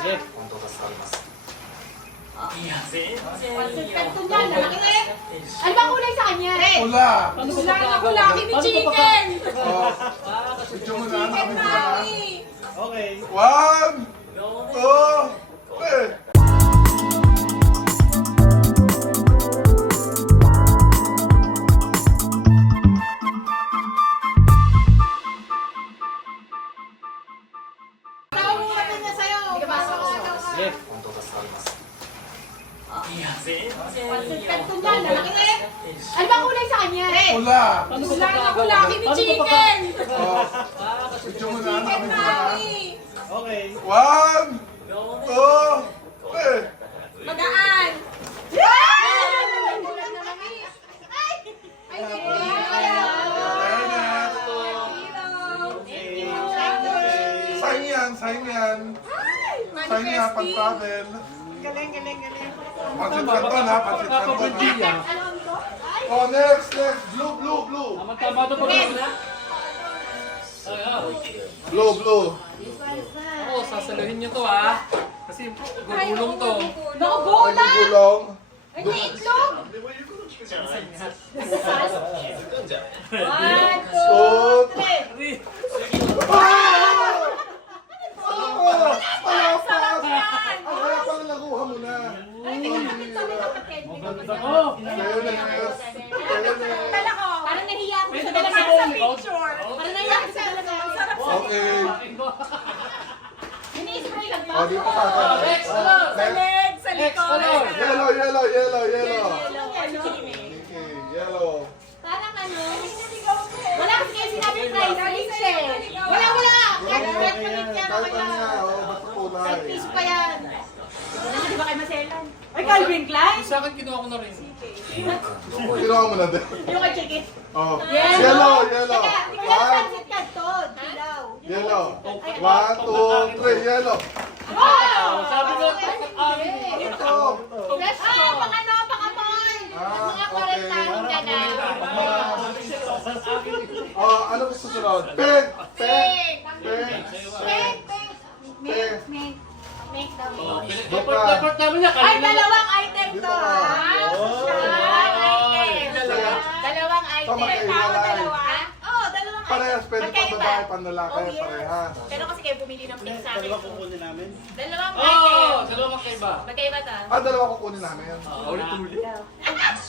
Yes. Pansit canton yan, malaki eh. Ano ba kulay sa kanya? Pula. Wala na kulaki ni chicken. Oh. Medyo mo na. Chicken mami. Okay. 1, 2, 3. Tawag mo natin niya sa'yo. Yes. Pansit canton yan, malaki eh. Ano ba kulay sa kanya? Pula. Wala na kulaki ni chicken. Oh. Medyo mo na. Chicken mami. Okay. 1, 2, 3. Magaan. Sign yan, sign yan. Sign yan, pang-travel. Galing. Pansit canton ha, pansit canton ha. Oh, next. Blue. Tama ito po na. Blue. Oo, sasaluhin niyo to ha. Kasi gulong to. Naku, bola! Gulong. Hindi, itlog! 1, 2, 3. Sarap yan! Kaya pang nakuha mo na. Oh! Dala ko. Parang nahiya ako sa dala sa picture. Parang nahiya ako sa dala sa sarap sa Okay. Ini-spray lang ba? Oh, di pa sa Next color! Sa leg, sa likod. Yellow. Yellow. Okay, yellow. Parang ano? Wala kasi kayo sinabi price range eh. Wala. Kahit palit yan. Kahit ano nga, oh, basta kulay. Kahit piso pa yan. Wala ka, di ba kayo maselan? Ay, Calvin Klein? Sa akin kinuha ko na rin. Kinuha mo na din. Yung kay Chicken? Oh. Yellow. Yellow. Teka, di ko lang pansit ka to. Dilaw. Yellow. 1, 2, 3, yellow. Wow! Sabi ko, Ito. Fresh ko. Pang ano, pang amoy. Mga okay. 40 ka na. Oh, ano gusto sunod? Pink. Make daw. report namin niya. Ay, dalawang item to, ha? Oh. Dalawang item. So, magkahiwalay. Dalawa? Oo, dalawang item. Parehas, pwede pang Magkaiba. babae, pang lalaki, Oh, yes. parehas. Pero kasi kayo pumili ng pink sa akin. Dalawang Oo! item. Dalawa magkaiba. Magkaiba ta? Dalawa kukunin namin. Ulit-ulit.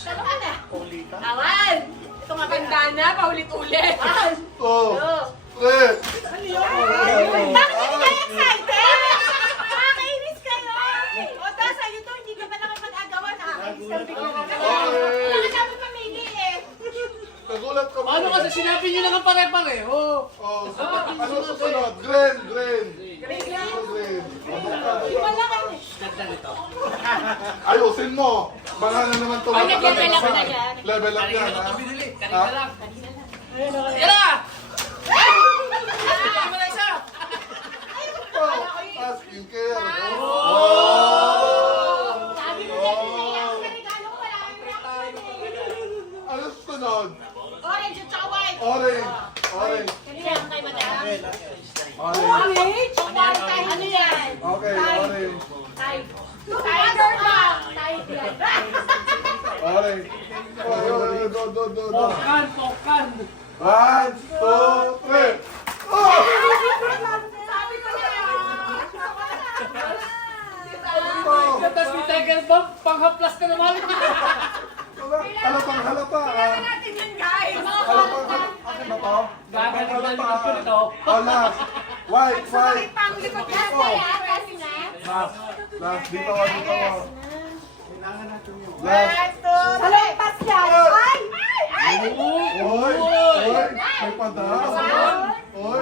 Dalawa na. Awan! Ito nga bandana, paulit-ulit. Oh. Oh. 3. Bakit hindi kayo excited? Nakakainis kayo. O, dahil sa'yo to, hindi ka ba nakapag-agawan? Nakakainis kang bigla. Wala ka dapat mamili eh. Nagulat ka ba? Ano kasi sinabi niyo na pare-pareho? Oh. Ano susunod? Green. Green. Wala ka eh. Ganda nito. Ayusin mo. Baka na naman ito. Ay, nag-level up na yan. Level up yan, Kanina ha? ito binili. Kanina lang. Kanina lang. Yan na! Bigyan mo na isa! Oh, skincare. Sabi mo yan, naiyak sa regalo ko, wala kang reaction eh. Ano susunod? Orange at saka white. Orange. Kanina lang kay madam. Orange. Orange? Ano yan? Okay, orange. Tide. Tiger ba? Tide yan. Orange. Do. Tokan, tokan! 1, 2, 3. Oh! Sabi ko na. Tapos may Tiger Bomb, panghaplas ka naman. Halapa. Kailangan natin yun, guys. Akin ba to? Gagalitan mo ko ito. Oh, last. White. Pang likod na kaya, kasi na. Last. Dito. Last. Salampas yan. Ay! Oy! May padaan. Oy!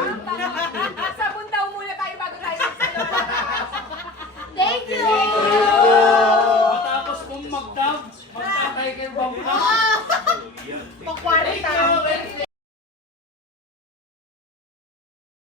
Sabon daw muna tayo bago tayo magsalong.